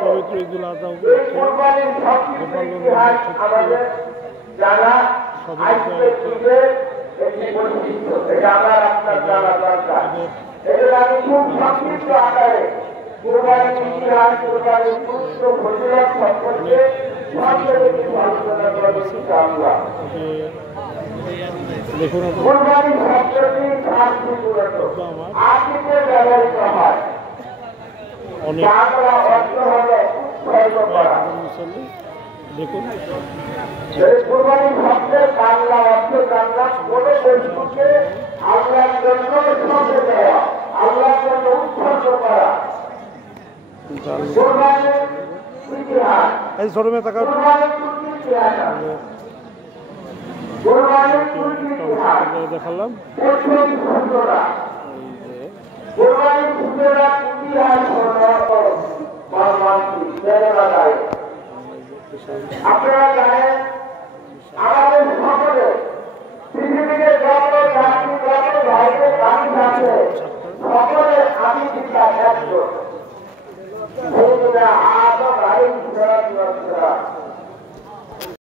পবিত্র ঈদুল আজহা উপলক্ষে গোপালগঞ্জের দেখুন অনেক মুসল্লি দেখুন এই শোরুমে থাকা দেখালাম আপনারা জানেন আমাদের সকলে পৃথিবীতে যত জাতি যত ভাইদের দাবি আছে সকলে আমি চিন্তা একজন